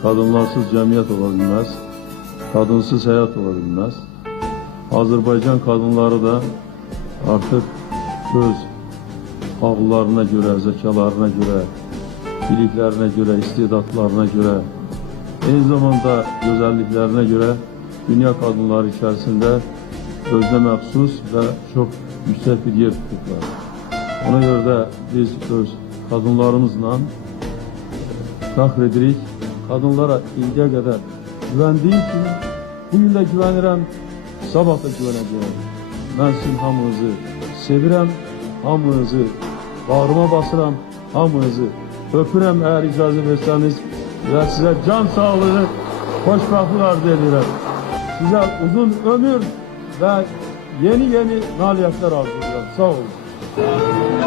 Kadınlarsız cəmiyyət ola bilməz, kadınsız həyat ola bilməz. Azərbaycan kadınları da artıq öz ağıllarına görə, zəkalarına görə, biliklərinə görə, istedadlarına görə, eyni zamanda gözəlliklərinə görə dünya kadınları içərisində özünə məxsus və çox yüksək bir yer tutublar. Ona görə də biz öz kadınlarımızla fəxr edirik. Kadınlara indiyə qədər güvəndiyi kimi bu gün də güvənirəm, sabah da güvənəcəyəm. Mən sizin hamınızı sevirəm, hamınızı bağrıma basıram, hamınızı öpürəm eğer icazə versəniz və sizə can sağlığı, xoşbəxtlik arzu edirəm. Sizə uzun ömür və yeni nailiyyətlər arzu edirəm. Sağ olun.